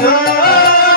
Yeah.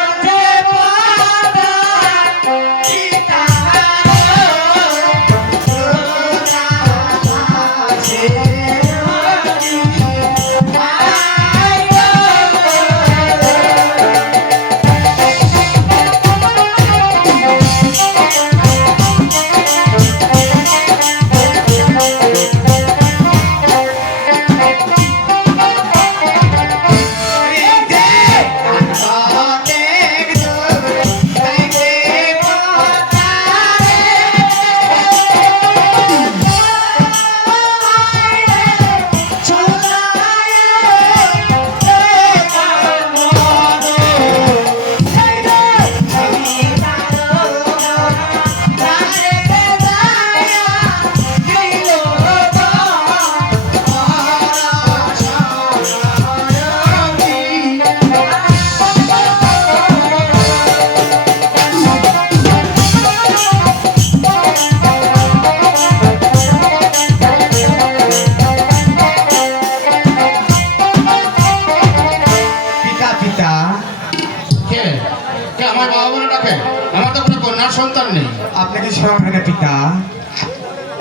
আপনাকে না পিতা।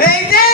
এই যে!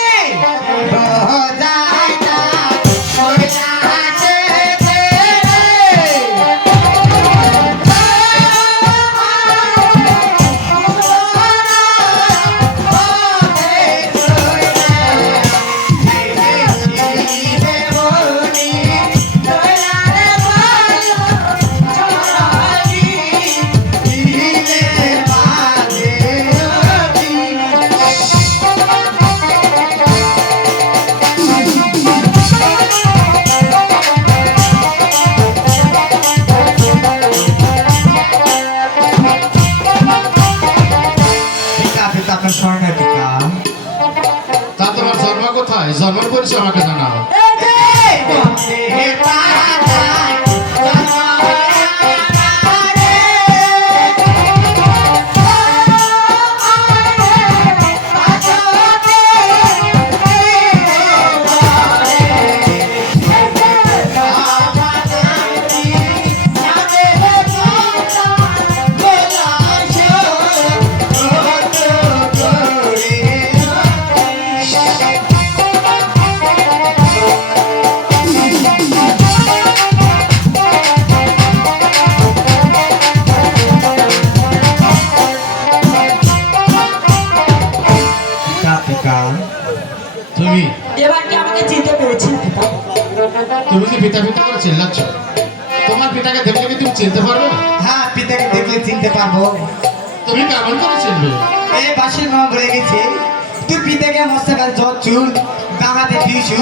জন্মের পরিচয় আমাকে জানাও। পিতা পিতা করে চিল্লাচ্ছ? তোমার পিতাকে দেখলে কি তুমি চিনতে পারবে? হ্যাঁ পিতাকে দেখলে চিনতে পারব। তুমি কেমন করে চিনবে? এই বাসের মামা বলে গেছে। তুই পিতাকে মস্তাকাল জট চুল গাঙাতে টিউশু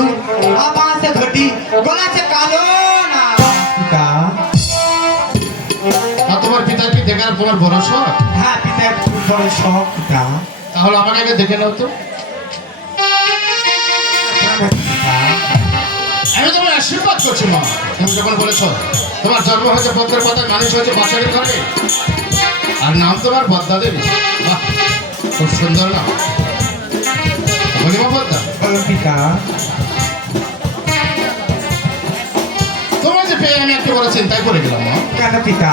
আপাশে ধটি গলাছে কালো না। পিতা? আর তোমার পিতার কি দেখার তোমার ভরসা হ্যাঁ পিতা বড় শখ পিতা। তাহলে আমাকে আগে দেখে নাও তো। আশীর্বাদ করছি মা। তুমি যখন বলেছ তোমার জন্ম হয়েছে পত্রের পাতায় মানুষ হয়েছে বাচ্চাদের ঘরে। আর নাম তোমার বদ্দা দেবী খুব সুন্দর নাম বলিমা বদ্দা। বলো পিতা তোমার যে পেয়ে আমি একটু বড় চিন্তায় পড়ে গেলাম মা। কেন পিতা?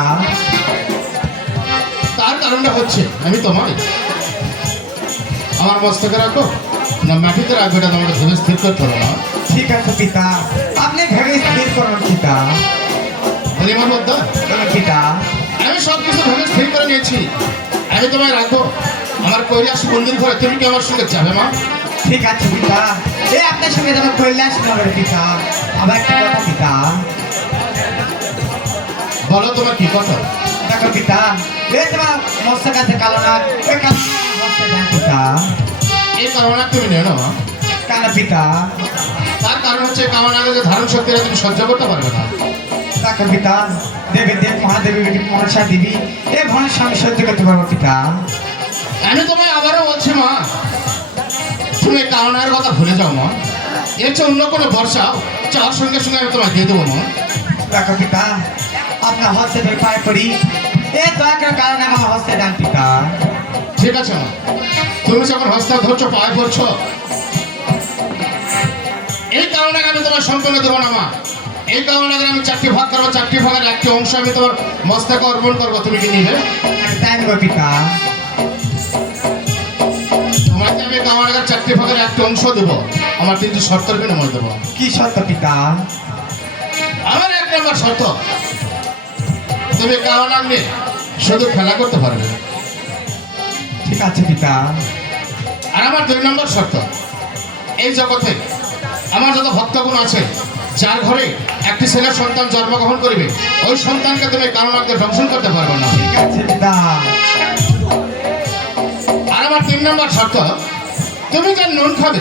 তার কারণটা হচ্ছে আমি তোমার আমার মস্তকে রাখো না মাটিতে রাখব এটা তোমাকে ধরে স্থির করতে হবে না আছে পিতা আপনি ভেবে স্থির করুন পিতা বলো পিতা আমি সব কিছু ভেবে স্থির করে নিয়েছি। আমি তোমায় রাখব। আমার কৈলাস মন্দির ঘরে। তুমি কি আমার সঙ্গে যাবে মা? ঠিক আছে পিতা। এই আপনার সঙ্গে যেমন কৈলাস নগর পিতা আবার একটা কথা পিতা। বলো তোমার কি কথা? দেখো পিতা এই তোমার মস্ত কাছে কালো ওই কালো দেন পিতা। এই কারণে তুমি নেও না কেন পিতা। তার কারণ হচ্ছে যে ধারণ শক্তিটা তুমি সহ্য করতে পারবে না। দেখো পিতা দেবে দেব মহাদেবী মনসা দেবী এ ভনের স্বামী সহ্য করতে পারব পিতা। আমি তোমায় আবারও বলছি মা তুমি কারণের কথা ভুলে যাও মা। এর চেয়ে অন্য কোনো ভরসা চাওয়ার সঙ্গে সঙ্গে আমি তোমায় দিয়ে দেবো মা। দেখো পিতা আপনার হস্তে পায়ে পড়ি। এ দয়া করে কারণে আমার হস্তে দেন পিতা। ঠিক আছে মা তুমি যখন হস্তা ধরছো পায়ে পড়ছো সম্পূর্ণ দেবো না মা এই কামনাকে আমি চারটি ভাগ করব চারটি ভাগের একটি অংশ আমি তোমার মস্তকে অর্পণ করব তুমি কি নিবে? তোমাকে আমি কামনাকে চারটি ভাগের একটি অংশ দেবো। আমার তিনটি শর্তের বিনিময় দেবো। কি সত্য পিতা? আমার এক নম্বর শর্ত তুমি কামনা নিয়ে শুধু খেলা করতে পারবে। ঠিক আছে পিতা। আর আমার দুই নম্বর শর্ত এই জগতে আমার যত ভক্তগুণ আছে যার ঘরে একটি ছেলের সন্তান জন্মগ্রহণ করবে ওই সন্তানকে তুমি কারণকে ধ্বংসন করতে পারবে না। আর আমার তিন নম্বর শর্ত তুমি যার নুন খাবে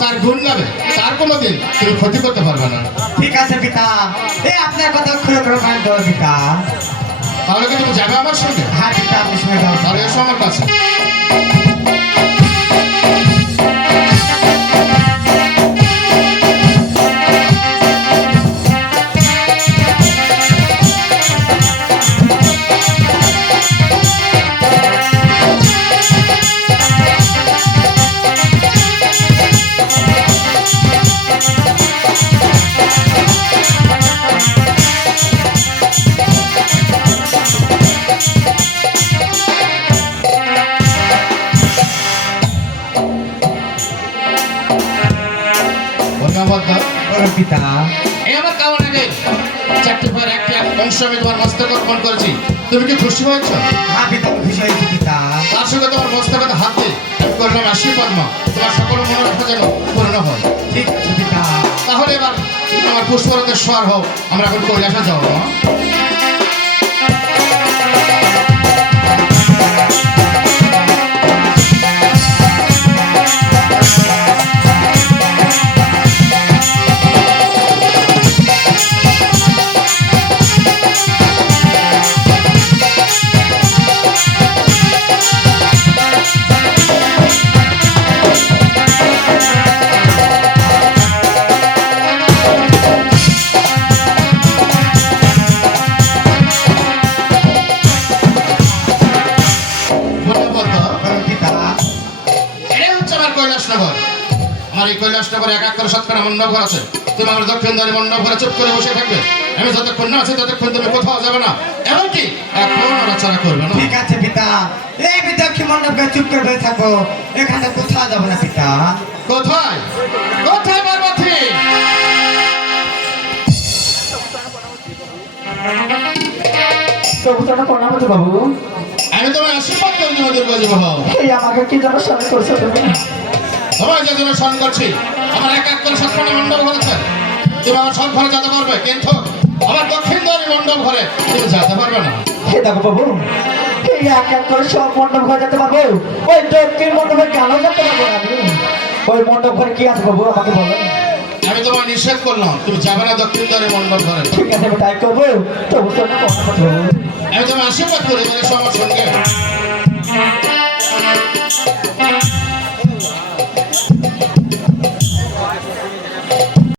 তার গুণ গাবে তার কোনো দিন তুমি ক্ষতি করতে পারবে না। ঠিক আছে পিতা। এই আপনার কথা খুলে করে মানে দেবো পিতা। তাহলে কি তুমি যাবে আমার সঙ্গে? হ্যাঁ পিতা আপনি শুনে দাও তাহলে এসো আমার কাছে। পিতা। এবার আমার কেমন আগে চারটি পর একটি এক অংশ আমি তোমার মস্তক অর্পণ করেছি। তুমি কি খুশি হয়েছ? হ্যাঁ পিতা খুশি হয়েছি পিতা। তার সঙ্গে তোমার মস্তকের হাত দিয়ে করলাম আশীর্বাদ মা। তোমার সকল মনোরথা যেন পূর্ণ হয়। ঠিক আছে পিতা। তাহলে এবার তোমার পুষ্পরতের স্বর হোক আমরা এখন কৈলাসে যাব মা। কৈলাসনগর আমার এই কৈলাসনগরে এক এক করে সাতখানা মণ্ডপঘর আছে। তুমি আমার দক্ষিণ দ্বারে মণ্ডপঘরে চুপ করে বসে থাকবে। আমি যতক্ষণ না আছি ততক্ষণ তুমি কোথাও যাবে না। এমনকি এখন নড়াচড়া করবে না। ঠিক আছে পিতা। এই পিতা কি মণ্ডপকে চুপ করে বসে থাকো। এখানে কোথাও যাব না পিতা। কোথায়? কোথায় পার্বতী? তবু তোরা প্রণাম বাবু। আমি তোমার আশীর্বাদ করে দুর্গাজি বাবা এই আমাকে কি যেন স্মরণ করছ তুমি সবাই যে জন্য স্মরণ করছি আমার এক এক করে সাতখানা মণ্ডপ ঘর আছে তুমি আমার সব ঘরে যেতে পারবে কিন্তু আমার দক্ষিণ দ্বারে মণ্ডপ ঘরে তুমি যেতে পারবে না। হে দেখো বাবু এই এক এক করে সব মণ্ডপ ঘরে যেতে পারব ওই দক্ষিণ মণ্ডপে কেন যেতে পারব আমি ওই মণ্ডপ ঘরে কি আছে বাবু আমাকে বলো। আমি তোমায় নিষেধ করলাম তুমি যাবে না দক্ষিণ দ্বারে মণ্ডপ ঘরে। ঠিক আছে আমি তাই করব। বাবু আমি তোমার আশীর্বাদ করে সবার সঙ্গে